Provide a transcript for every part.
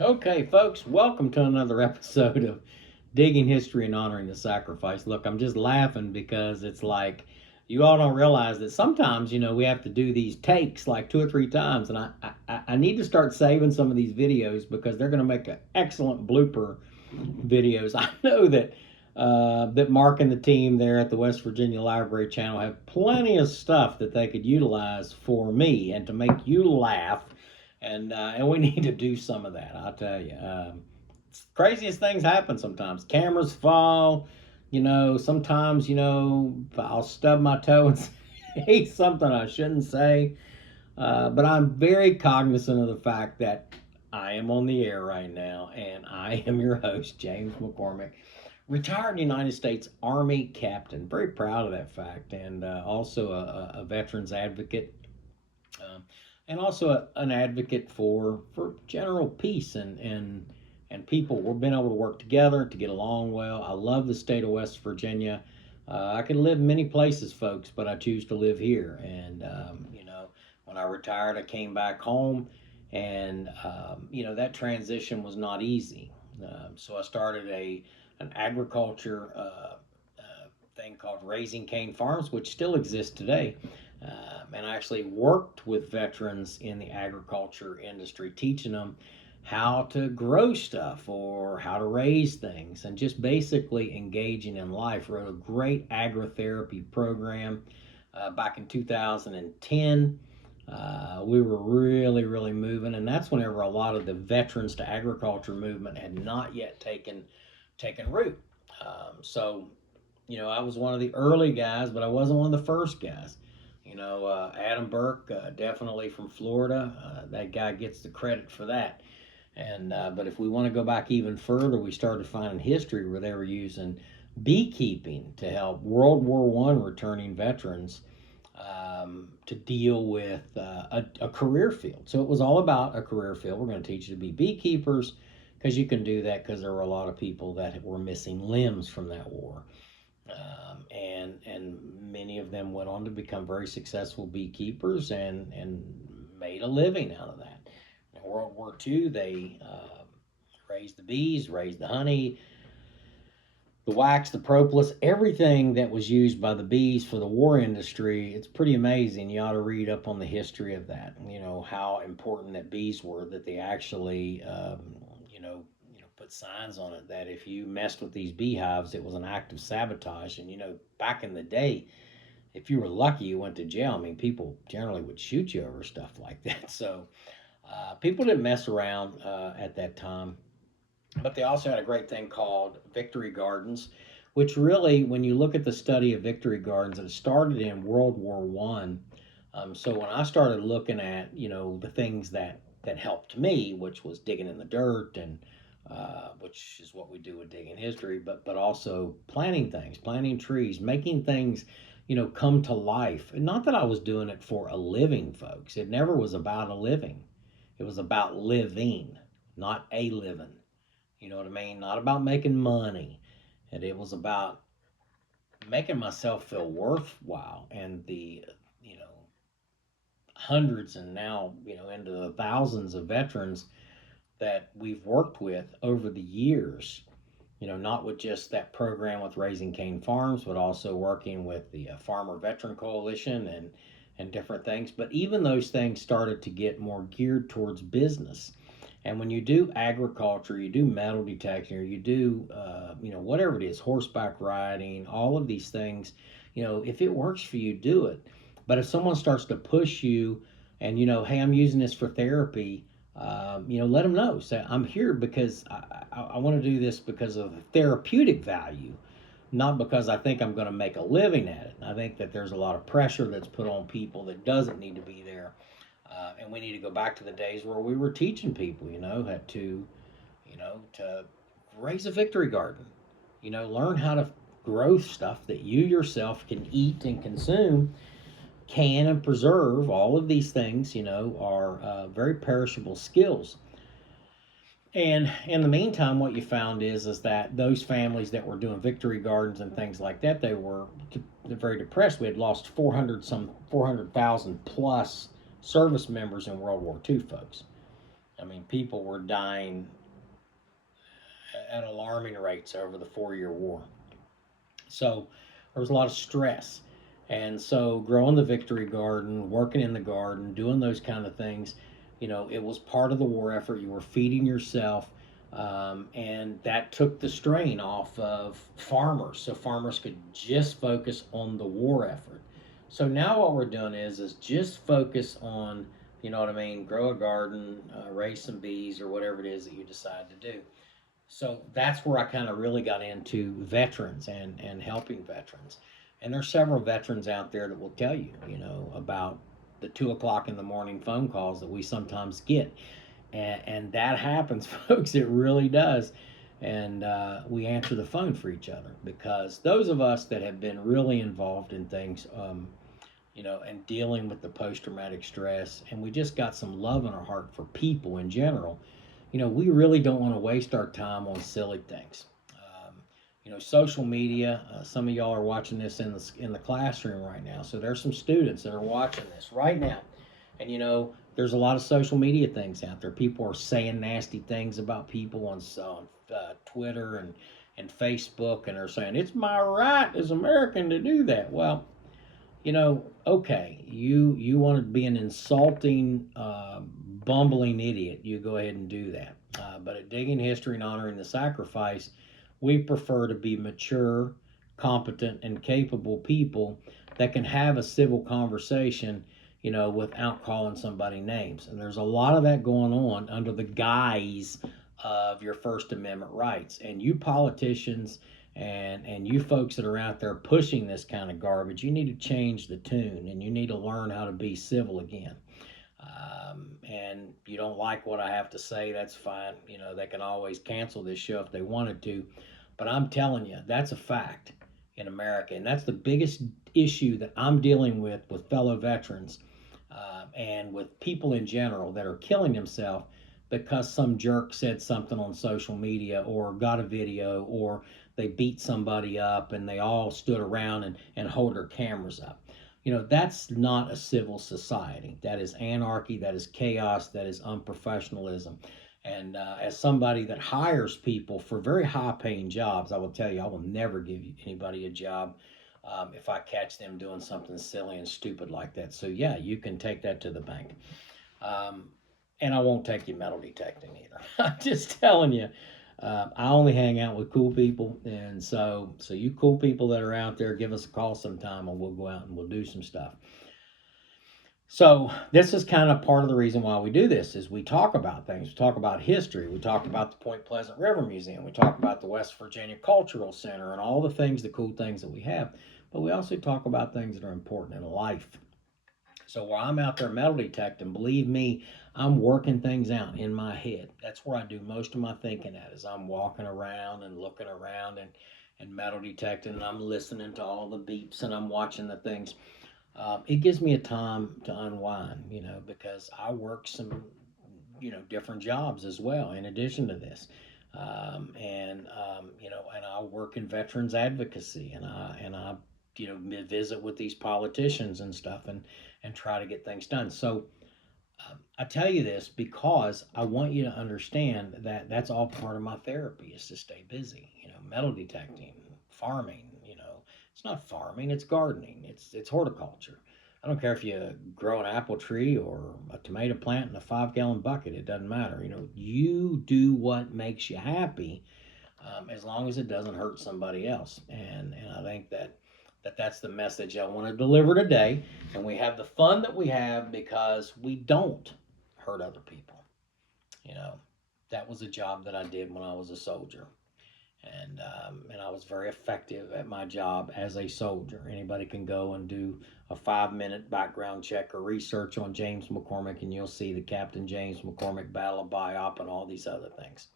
Okay, folks, welcome to another episode of Digging History and Honoring the Sacrifice. Look, I'm just laughing because it's like you all don't realize that sometimes, we have to do these takes like two or three times. And I need to start saving some of these videos because they're going to make an excellent blooper videos. I know that Mark and the team there at the West Virginia Library Channel have plenty of stuff that they could utilize for me and to make you laugh, and we need to do some of that. I'll tell you, craziest things happen sometimes. Cameras fall. Sometimes I'll stub my toe and say something I shouldn't say. But I'm very cognizant of the fact that I am on the air right now, and I am your host, James McCormick, retired United States Army captain. Very proud of that fact, and also a veterans advocate, um, and also an advocate for general peace and people. We've been able to work together to get along well. I love the state of West Virginia. I could live many places, folks, but I choose to live here. And when I retired, I came back home, and that transition was not easy. So I started a an agriculture thing called Raising Cane Farms, which still exists today. And I actually worked with veterans in the agriculture industry, teaching them how to grow stuff or how to raise things and just basically engaging in life. Wrote a great agrotherapy program back in 2010. We were really, really moving, and that's whenever a lot of the veterans to agriculture movement had not yet taken root. So I was one of the early guys, but I wasn't one of the first guys. Adam Burke, definitely from Florida. That guy gets the credit for that. And but if we want to go back even further, we started finding history where they were using beekeeping to help World War One returning veterans to deal with a career field. So it was all about a career field. We're going to teach you to be beekeepers because you can do that because there were a lot of people that were missing limbs from that war. And many of them went on to become very successful beekeepers and made a living out of that. In World War II, they raised the bees, raised the honey, the wax, the propolis, everything that was used by the bees for the war industry. It's pretty amazing. You ought to read up on the history of that. How important that bees were. That they actually, put signs on it that if you messed with these beehives, it was an act of sabotage. And back in the day, if you were lucky, you went to jail. I mean, people generally would shoot you over stuff like that. So people didn't mess around at that time. But they also had a great thing called Victory Gardens, which really, when you look at the study of Victory Gardens, it started in World War One. So when I started looking at the things that helped me, which was digging in the dirt and which is what we do with digging history, but also planting things, planting trees, making things come to life. And not that I was doing it for a living, folks. It never was about a living. It was about living, not a living. You know what I mean? Not about making money. And it was about making myself feel worthwhile. And the, you know, hundreds and now, into the thousands of veterans that we've worked with over the years, not with just that program with Raising Cane Farms, but also working with the Farmer Veteran Coalition and different things. But even those things started to get more geared towards business. And when you do agriculture, you do metal detection, or you do, whatever it is, horseback riding, all of these things, if it works for you, do it. But if someone starts to push you and, hey, I'm using this for therapy, let them know. Say, I'm here because I want to do this because of therapeutic value, not because I think I'm going to make a living at it. And I think that there's a lot of pressure that's put on people that doesn't need to be there. And we need to go back to the days where we were teaching people, had to raise a victory garden, learn how to grow stuff that you yourself can eat and consume, can and preserve. All of these things, are very perishable skills. And in the meantime, what you found is that those families that were doing victory gardens and things like that, they're very depressed. We had lost 400,000 plus service members in World War II, folks. I mean, people were dying at alarming rates over the 4 Year War. So there was a lot of stress. And so growing the Victory Garden, working in the garden, doing those kind of things, it was part of the war effort. You were feeding yourself, and that took the strain off of farmers, so farmers could just focus on the war effort. So now what we're doing is just focus on, what I mean, grow a garden, raise some bees, or whatever it is that you decide to do. So that's where I kind of really got into veterans and helping veterans. And there's several veterans out there that will tell you, about the 2 o'clock in the morning phone calls that we sometimes get. And that happens, folks. It really does. And we answer the phone for each other because those of us that have been really involved in things, and dealing with the post traumatic stress, and we just got some love in our heart for people in general, we really don't want to waste our time on silly things. Social media. Some of y'all are watching this in the classroom right now, so there's some students that are watching this right now, and there's a lot of social media things out there. People are saying nasty things about people on Twitter and Facebook, and they're saying it's my right as American to do that. Well, okay, you want to be an insulting, bumbling idiot, you go ahead and do that. But at Digging History and Honoring the Sacrifice, we prefer to be mature, competent, and capable people that can have a civil conversation, without calling somebody names. And there's a lot of that going on under the guise of your First Amendment rights. And you politicians and you folks that are out there pushing this kind of garbage, you need to change the tune and you need to learn how to be civil again. And you don't like what I have to say, that's fine. They can always cancel this show if they wanted to. But I'm telling you, that's a fact in America. And that's the biggest issue that I'm dealing with fellow veterans, and with people in general that are killing themselves because some jerk said something on social media or got a video or they beat somebody up and they all stood around and hold their cameras up. That's not a civil society. That is anarchy, that is chaos, that is unprofessionalism. And as somebody that hires people for very high paying jobs, I will tell you, I will never give anybody a job if I catch them doing something silly and stupid like that. So, yeah, you can take that to the bank. Um, and I won't take you metal detecting either. I'm just telling you, I only hang out with cool people, and so you cool people that are out there, give us a call sometime, and we'll go out and we'll do some stuff. So this is kind of part of the reason why we do this is we talk about things. We talk about history. We talk about the Point Pleasant River Museum. We talk about the West Virginia Cultural Center and all the things, the cool things that we have. But we also talk about things that are important in life. So while I'm out there metal detecting, believe me, I'm working things out in my head. That's where I do most of my thinking at is I'm walking around and looking around and metal detecting and I'm listening to all the beeps and I'm watching the things. It gives me a time to unwind, because I work some, different jobs as well in addition to this. And I work in veterans advocacy and I visit with these politicians and stuff and try to get things done. So I tell you this because I want you to understand that that's all part of my therapy is to stay busy. Metal detecting, farming. It's not farming; it's gardening. It's horticulture. I don't care if you grow an apple tree or a tomato plant in a 5 gallon bucket. It doesn't matter. You do what makes you happy, as long as it doesn't hurt somebody else. And I think that's the message I want to deliver today. And we have the fun that we have because we don't hurt other people. You know, that was a job that I did when I was a soldier. And I was very effective at my job as a soldier. Anybody can go and do a 5 minute background check or research on James McCormick, and you'll see the Captain James McCormick Battle of Biop and all these other things.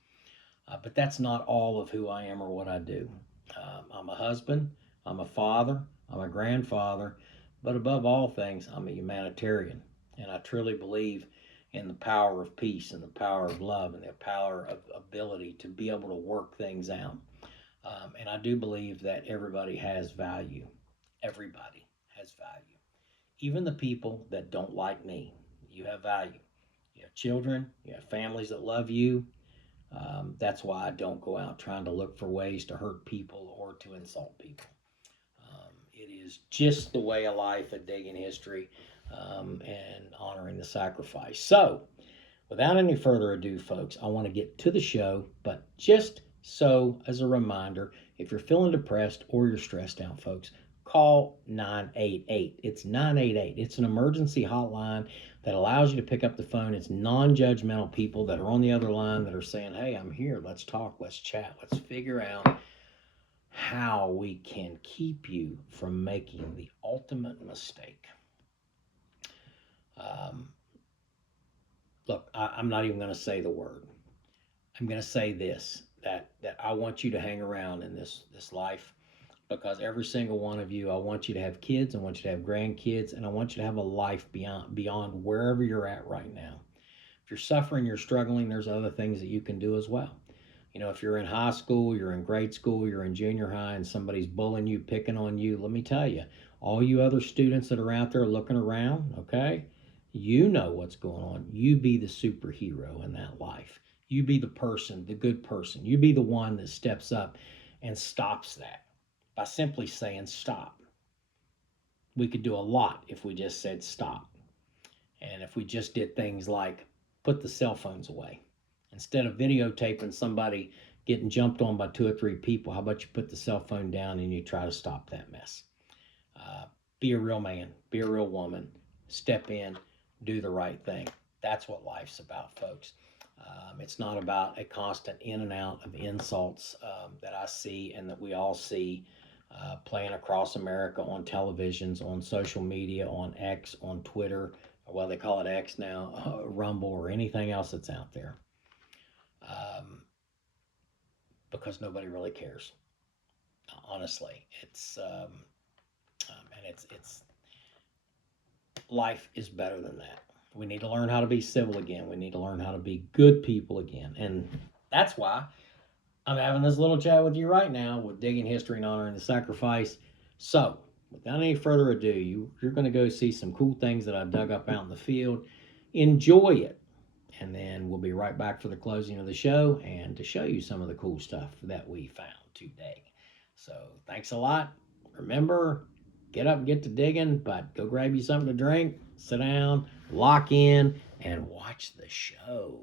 But that's not all of who I am or what I do. I'm a husband, I'm a father, I'm a grandfather, but above all things, I'm a humanitarian. And I truly believe in the power of peace and the power of love and the power of ability to be able to work things out. And I do believe that everybody has value. Everybody has value. Even the people that don't like me, you have value. You have children, you have families that love you. That's why I don't go out trying to look for ways to hurt people or to insult people. It is just the way of life at Digging History, and honoring the sacrifice. So, without any further ado, folks, I want to get to the show, but just so as a reminder, if you're feeling depressed or you're stressed out, folks, call 988. It's 988. It's an emergency hotline that allows you to pick up the phone. It's non judgmental people that are on the other line that are saying, hey, I'm here. Let's talk. Let's chat. Let's figure out how we can keep you from making the ultimate mistake. Um, Look, I'm not even going to say the word. I'm going to say this, that I want you to hang around in this life, because every single one of you, I want you to have kids, I want you to have grandkids, and I want you to have a life beyond wherever you're at right now. If you're suffering, you're struggling, there's other things that you can do as well. You know, if you're in high school, you're in grade school, you're in junior high, and somebody's bullying you, picking on you, let me tell you, all you other students that are out there looking around, okay, you know what's going on. You be the superhero in that life. You be the person, the good person. You be the one that steps up and stops that by simply saying stop. We could do a lot if we just said stop. And if we just did things like put the cell phones away. Instead of videotaping somebody getting jumped on by 2 or 3 people, how about you put the cell phone down and you try to stop that mess? Be a real man, be a real woman, step in, do the right thing. That's what life's about, folks. It's not about a constant in and out of insults that I see and that we all see playing across America on televisions, on social media, on X, on Twitter, well, they call it X now, Rumble, or anything else that's out there. Because nobody really cares. Honestly, it's life is better than that. We need to learn how to be civil again. We need to learn how to be good people again, and that's why I'm having this little chat with you right now with Digging History and Honoring the Sacrifice. So, without any further ado, you're going to go see some cool things that I dug up out in the field. Enjoy it. And then we'll be right back for the closing of the show and to show you some of the cool stuff that we found today. So, thanks a lot. Remember, get up and get to digging, but go grab you something to drink, sit down, lock in, and watch the show.